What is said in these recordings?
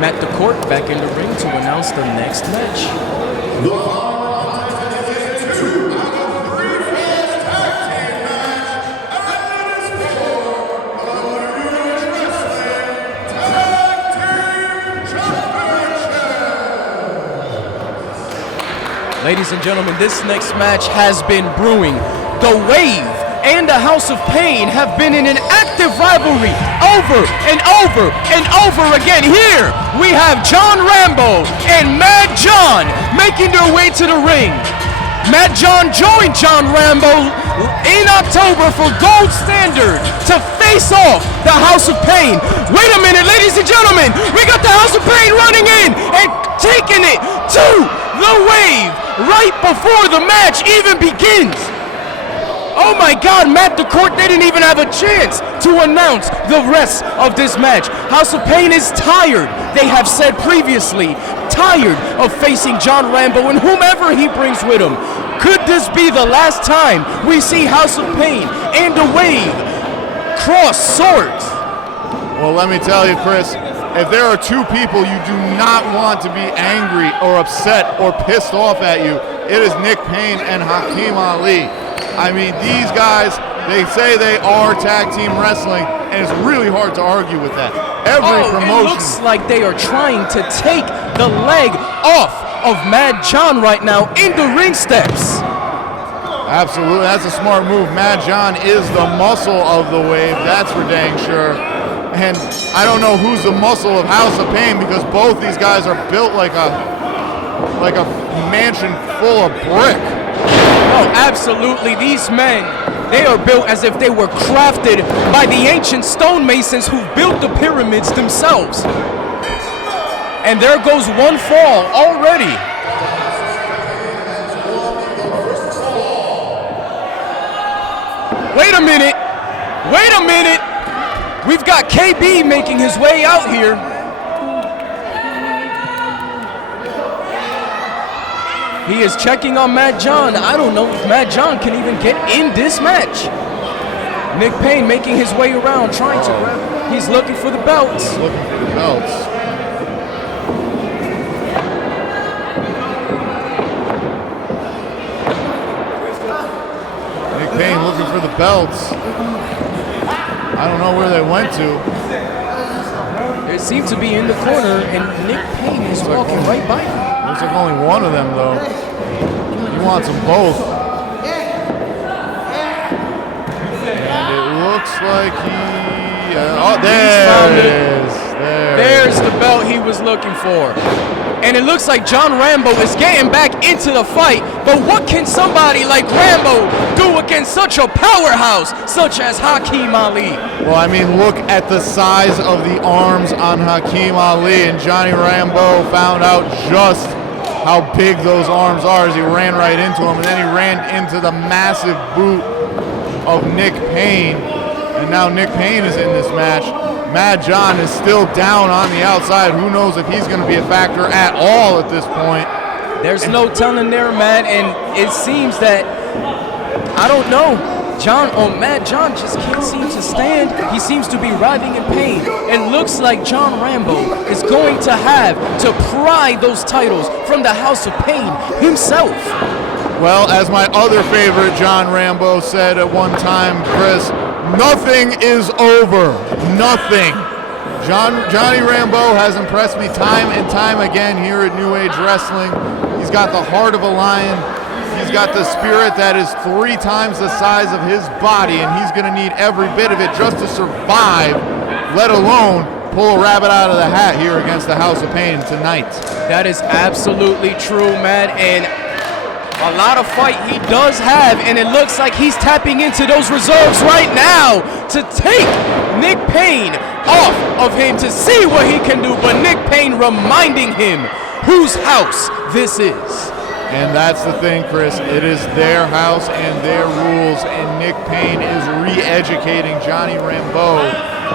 Matt the Court back in the ring to announce the next match. Ladies and gentlemen, this next match has been brewing. The Wave and the House of Payne have been in an active rivalry over and over and over again. Here we have John Rambo and Mad John making their way to the ring. Mad John joined John Rambo in October for Gold Standard to face off the House of Payne. Wait a minute, ladies and gentlemen, we got the House of Payne running in and taking it to the Wave right before the match even begins. Oh my God, Matt the Court didn't even have a chance to announce the rest of this match. House of Payne is tired, they have said previously, tired of facing John Rambo and whomever he brings with him. Could this be the last time we see House of Payne and the Wave cross swords? Well, let me tell you, Chris, if there are two people you do not want to be angry or upset or pissed off at you, it is Nick Payne and Hakim Ali. I mean, these guys, they say they are tag team wrestling, and it's really hard to argue with that. Every promotion. It looks like they are trying to take the leg off of Mad John right now in the ring steps. Absolutely, that's a smart move. Mad John is the muscle of the Wave, that's for dang sure. And I don't know who's the muscle of House of Payne because both these guys are built like a mansion full of brick. Oh, absolutely. These men, they are built as if they were crafted by the ancient stonemasons who built the pyramids themselves. And there goes one fall already. Wait a minute. Wait a minute. We've got KB making his way out here. He is checking on Mad John. I don't know if Mad John can even get in this match. Nick Payne making his way around, trying to grab. He's looking for the belts. Looking for the belts. Nick Payne looking for the belts. I don't know where they went to. They seem to be in the corner, and Nick Payne is walking right by them. Looks like only one of them, though. He wants them both. And it looks like he... oh, there it is. There's the belt he was looking for. And it looks like John Rambo is getting back into the fight, but what can somebody like Rambo do against such a powerhouse such as Hakim Ali? Well, I mean, look at the size of the arms on Hakim Ali, and Johnny Rambo found out just how big those arms are as he ran right into him, and then he ran into the massive boot of Nick Payne, and now Nick Payne is in this match. Mad John is still down on the outside. Who knows if he's going to be a factor at all at this point. There's no telling there, man, and it seems that, I don't know, Mad John just can't seem to stand. He seems to be writhing in pain. It looks like John Rambo is going to have to pry those titles from the House of Payne himself. Well, as my other favorite John Rambo said at one time, Chris, nothing is over. Nothing. Johnny Rambo has impressed me time and time again here at New Age Wrestling. He's got the heart of a lion. He's got the spirit that is 3 times the size of his body, and he's going to need every bit of it just to survive, let alone pull a rabbit out of the hat here against the House of Payne tonight. That is absolutely true, man, and a lot of fight he does have, and it looks like he's tapping into those reserves right now to take Nick Payne off of him to see what he can do, but Nick Payne reminding him whose house this is. And that's the thing, Chris. It is their house and their rules, and Nick Payne is re-educating Johnny Rambo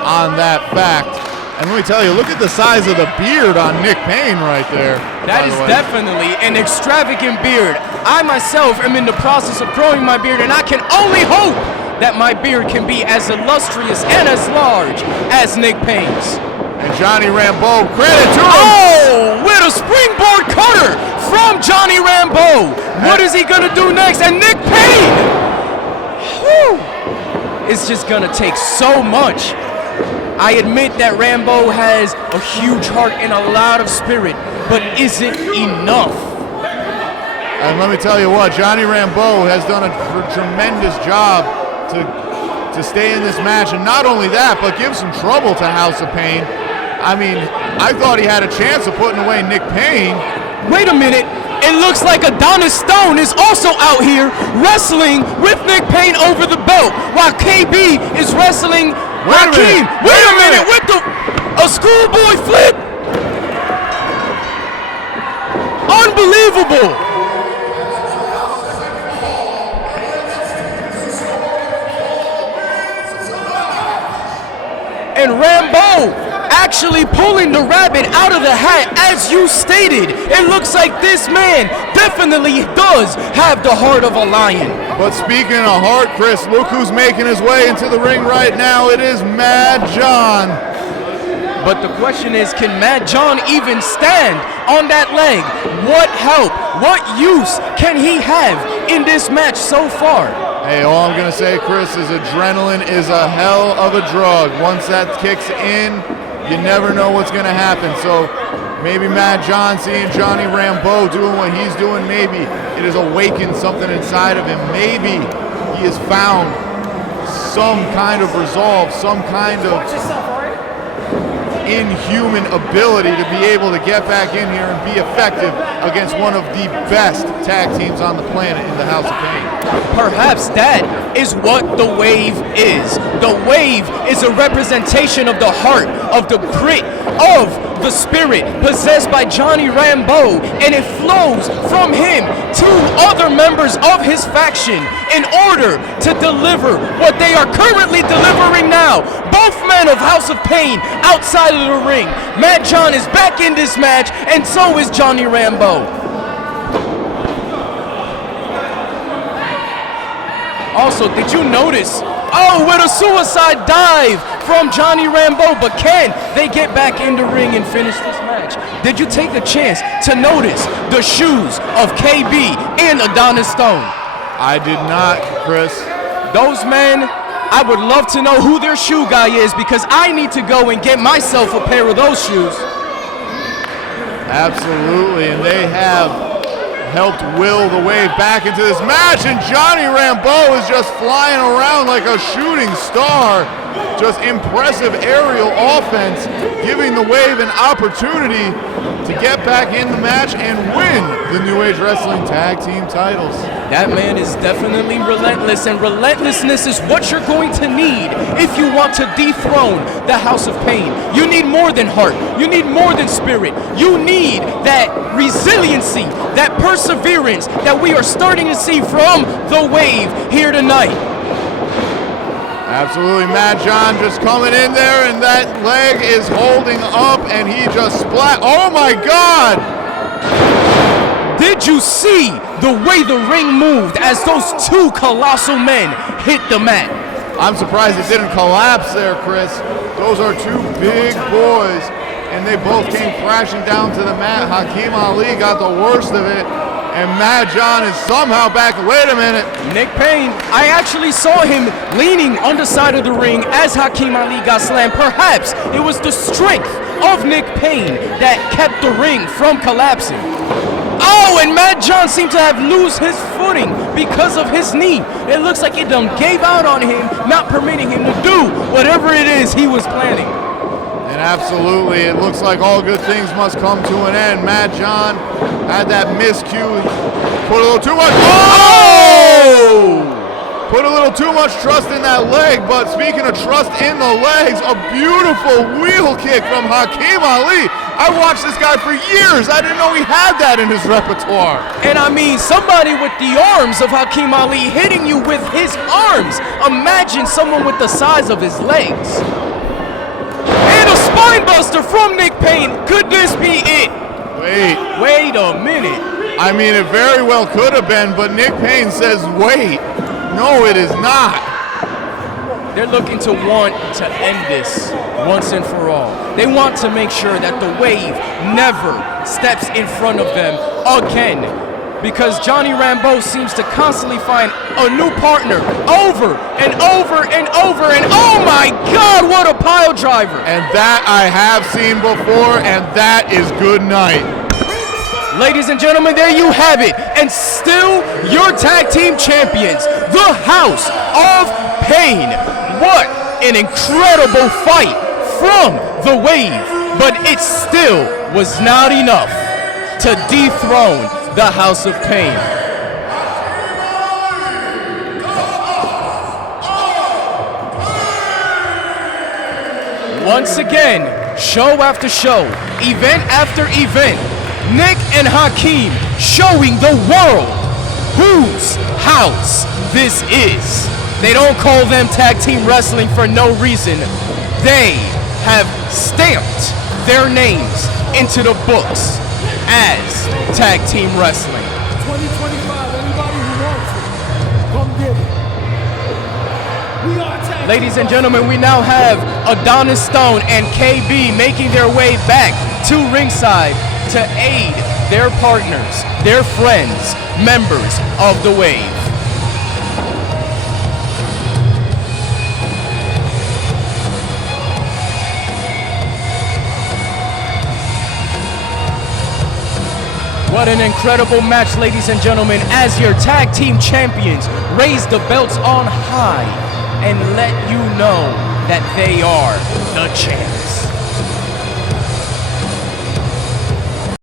on that fact. And let me tell you, look at the size of the beard on Nick Payne right there. That is definitely an extravagant beard. I myself am in the process of growing my beard, and I can only hope that my beard can be as illustrious and as large as Nick Payne's. And Johnny Rambeau, credit to him. Oh, with a springboard cutter from Johnny Rambeau. What is he gonna do next? And Nick Payne, whew, it's just gonna take so much. I admit that Rambeau has a huge heart and a lot of spirit, but is it enough? And let me tell you what, Johnny Rambeau has done a tremendous job to stay in this match, and not only that, but give some trouble to House of Payne. I mean, I thought he had a chance of putting away Nick Payne. Wait a minute, it looks like Adonis Stone is also out here wrestling with Nick Payne over the belt, while KB is wrestling Hakim. Wait a minute, with a schoolboy flip. Unbelievable. And Rambeau actually pulling the rabbit out of the hat, as you stated. It looks like this man definitely does have the heart of a lion. But speaking of heart, Chris, look who's making his way into the ring right now. It is Mad John. But the question is, can Mad John even stand on that leg? What help, what use can he have in this match so far? Hey, all I'm gonna say, Chris, is adrenaline is a hell of a drug. Once that kicks in, you never know what's gonna happen. So maybe Mad John seeing Johnny Rambeau doing what he's doing, maybe it has awakened something inside of him. Maybe he has found some kind of resolve, some kind of inhuman ability to be able to get back in here and be effective against one of the best tag teams on the planet in the House of Payne. Perhaps that is what the Wave is. The Wave is a representation of the heart, of the grit, of the spirit possessed by Johnny Rambeau, and it flows from him to other members of his faction in order to deliver what they are currently delivering now. Both men of House of Payne outside of the ring. Mad John is back in this match, and so is Johnny Rambeau. Also, did you notice? Oh, with a suicide dive from Johnny Rambeau, but can they get back in the ring and finish this match? Did you take the chance to notice the shoes of KB and Adonis Stone? I did not, Chris. Those men, I would love to know who their shoe guy is, because I need to go and get myself a pair of those shoes. Absolutely, and they have helped will the Wave back into this match, and Johnny Rambeau is just flying around like a shooting star. Just impressive aerial offense, giving the Wave an opportunity to get back in the match and win the New Age Wrestling Tag Team titles. That man is definitely relentless, and relentlessness is what you're going to need if you want to dethrone the House of Payne. You need more than heart. You need more than spirit. You need that resiliency, that perseverance that we are starting to see from the Wave here tonight. Absolutely, Mad John just coming in there, and that leg is holding up, and he just splat. Oh my God! Did you see the way the ring moved as those two colossal men hit the mat? I'm surprised it didn't collapse there, Chris. Those are two big boys, and they both came crashing down to the mat. Hakim Ali got the worst of it, and Mad John is somehow back. Wait a minute. Nick Payne, I actually saw him leaning on the side of the ring as Hakim Ali got slammed. Perhaps it was the strength of Nick Payne that kept the ring from collapsing. Oh, and Mad John seemed to have lost his footing because of his knee. It looks like it done gave out on him, not permitting him to do whatever it is he was planning. And absolutely, it looks like all good things must come to an end. Mad John had that miscue, put a little too much. Oh! Put a little too much trust in that leg, but speaking of trust in the legs, a beautiful wheel kick from Hakim Ali. I watched this guy for years. I didn't know he had that in his repertoire. And I mean, somebody with the arms of Hakim Ali hitting you with his arms. Imagine someone with the size of his legs. And a spine buster from Nick Payne. Could this be it? Wait a minute. I mean, it very well could have been, but Nick Payne says, wait. No, it is not. They're looking to want to end this once and for all. They want to make sure that the Wave never steps in front of them again, because Johnny Rambeau seems to constantly find a new partner over and over and over, and oh my God, what a pile driver. And that I have seen before, and that is good night. Ladies and gentlemen, there you have it. And still your tag team champions, the House of Payne. What an incredible fight from the Wave, but it still was not enough to dethrone the House of Payne. Once again, show after show, event after event, Nick and Hakim showing the world whose house this is. They don't call them tag team wrestling for no reason. They have stamped their names into the books as tag team wrestling. 2025, anybody who wants it, come get it. We are tag Ladies and gentlemen, we now have Adonis Stone and KB making their way back to ringside to aid their partners, their friends, members of the Wave. What an incredible match, ladies and gentlemen, as your tag team champions raise the belts on high and let you know that they are the champions.